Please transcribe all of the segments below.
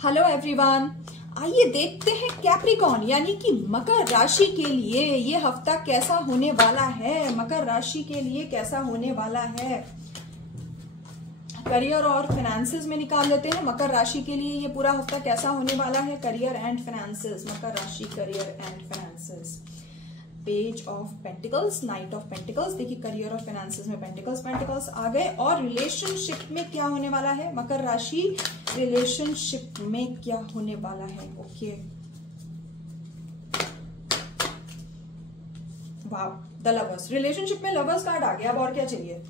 Hello everyone, आइए देखते हैं कैप्रिकॉर्न यानी कि मकर राशि के लिए ये हफ्ता कैसा होने वाला है। मकर राशि के लिए कैसा होने वाला है, करियर और फाइनेंसेस में निकाल लेते हैं। मकर राशि के लिए ये पूरा हफ्ता कैसा होने वाला है, करियर एंड फाइनेंसेस। मकर राशि, career and finances. Page of pentacles, knight of pentacles. देखिए करियर और फाइनेंसेस में पेंटिकल्स आ गए। और रिलेशनशिप में क्या होने वाला है, मकर राशि रिलेशनशिप में क्या होने वाला है। Okay, wow, the lovers. Relationship में लवर्स कार्ड आ गया। अब और क्या चाहिए।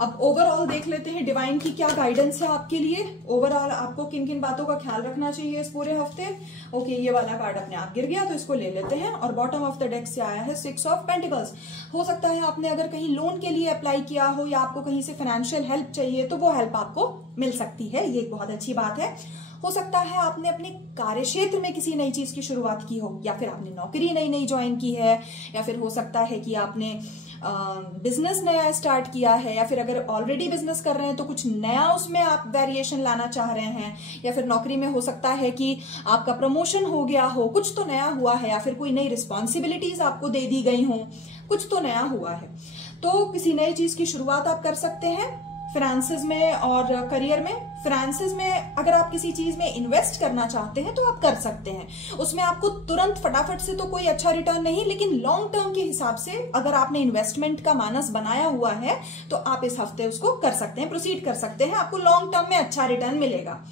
अब ओवरऑल देख लेते हैं डिवाइन की क्या गाइडेंस है आपके लिए। ओवरऑल आपको किन किन बातों का ख्याल रखना चाहिए इस पूरे हफ्ते। ओके, ये वाला कार्ड अपने आप गिर गया तो इसको ले लेते हैं। और बॉटम ऑफ द डेक से आया है 6 ऑफ पेंटिकल्स। हो सकता है आपने अगर कहीं लोन के लिए अप्लाई किया हो या आपको कहीं से फाइनेंशियल हेल्प चाहिए तो वो हेल्प आपको मिल सकती है, ये एक बहुत अच्छी बात है। हो सकता है आपने अपने कार्य क्षेत्र में किसी नई चीज की शुरुआत की हो, या फिर आपने नौकरी नई ज्वाइन की है, या फिर हो सकता है कि आपने बिजनेस नया स्टार्ट किया है, या फिर अगर ऑलरेडी बिजनेस कर रहे हैं तो कुछ नया उसमें आप वेरिएशन लाना चाह रहे हैं, या फिर नौकरी में हो सकता है कि आपका प्रमोशन हो गया हो, कुछ तो नया हुआ है, या फिर कोई नई रिस्पॉन्सिबिलिटीज आपको दे दी गई हो, कुछ तो नया हुआ है। तो किसी नई चीज की शुरुआत आप कर सकते हैं फाइनेंसेस में और करियर में। फाइनेंसेस में अगर आप किसी चीज में इन्वेस्ट करना चाहते हैं तो आप कर सकते हैं। उसमें आपको तुरंत फटाफट से तो कोई अच्छा रिटर्न नहीं, लेकिन लॉन्ग टर्म के हिसाब से अगर आपने इन्वेस्टमेंट का मानस बनाया हुआ है तो आप इस हफ्ते उसको कर सकते हैं, प्रोसीड कर सकते हैं। आपको लॉन्ग टर्म में अच्छा रिटर्न मिलेगा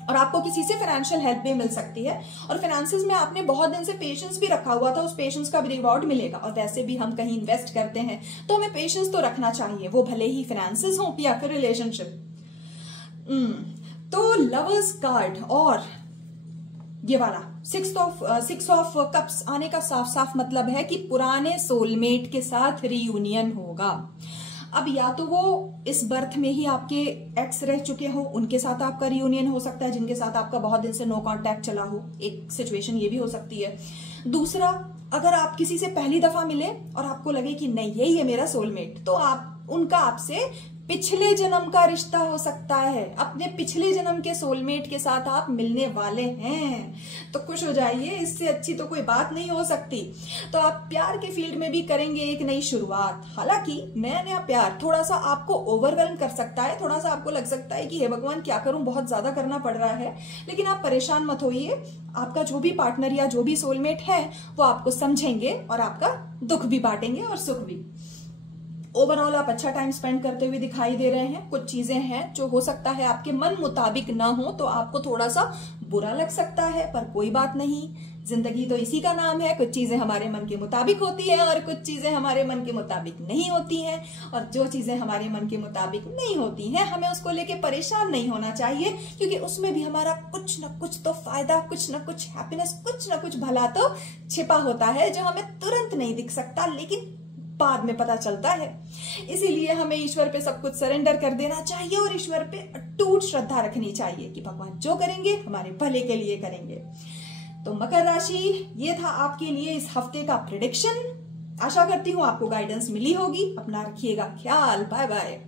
और आपको किसी से फाइनेंशियल हेल्प भी मिल सकती है। और फाइनेंसेस में आपने बहुत दिन से पेशेंस भी रखा हुआ था, उस पेशेंस का भी रिवॉर्ड मिलेगा। और वैसे भी हम कहीं इन्वेस्ट करते हैं तो हमें पेशेंस तो रखना चाहिए, वो भले ही फाइनेंसेस हो या फिर रिलेशनशिप। तो लवर्स कार्ड और ये वाला 6 ऑफ कप्स आने का साफ साफ मतलब है कि पुराने सोलमेट के साथ रियूनियन होगा। अब या तो वो इस बर्थ में ही आपके एक्स रह चुके हो, उनके साथ आपका रियूनियन हो सकता है, जिनके साथ आपका बहुत दिन से नो कांटेक्ट चला हो, एक सिचुएशन ये भी हो सकती है। दूसरा, अगर आप किसी से पहली दफा मिले और आपको लगे कि नहीं यही है मेरा सोलमेट, तो आप उनका आपसे पिछले जन्म का रिश्ता हो सकता है। अपने पिछले जन्म के सोलमेट के साथ आप मिलने वाले हैं, तो खुश हो जाइए, इससे अच्छी तो कोई बात नहीं हो सकती। तो आप प्यार के फील्ड में भी करेंगे एक नई शुरुआत। हालांकि नया प्यार थोड़ा सा आपको ओवरवेल्म कर सकता है, थोड़ा सा आपको लग सकता है कि हे भगवान क्या करूं, बहुत ज्यादा करना पड़ रहा है। लेकिन आप परेशान मत होइए, आपका जो भी पार्टनर या जो भी सोलमेट है वो आपको समझेंगे और आपका दुख भी बांटेंगे और सुख भी। ओवरऑल आप अच्छा टाइम स्पेंड करते हुए दिखाई दे रहे हैं। कुछ चीजें हैं जो हो सकता है आपके मन मुताबिक ना हो तो आपको थोड़ा सा बुरा लग सकता है, पर कोई बात नहीं, जिंदगी तो इसी का नाम है। कुछ चीजें हमारे मन के मुताबिक होती हैं और कुछ चीजें हमारे मन के मुताबिक नहीं होती हैं। और जो चीजें हमारे मन के मुताबिक नहीं होती हैं हमें उसको लेके परेशान नहीं होना चाहिए, क्योंकि उसमें भी हमारा कुछ न कुछ तो फायदा, कुछ न कुछ हैप्पीनेस, कुछ न कुछ भला तो छिपा होता है, जो हमें तुरंत नहीं दिख सकता लेकिन बाद में पता चलता है। इसीलिए हमें ईश्वर पे सब कुछ सरेंडर कर देना चाहिए और ईश्वर पे अटूट श्रद्धा रखनी चाहिए कि भगवान जो करेंगे हमारे भले के लिए करेंगे। तो मकर राशि, ये था आपके लिए इस हफ्ते का प्रेडिक्शन। आशा करती हूँ आपको गाइडेंस मिली होगी। अपना रखिएगा ख्याल। Bye bye.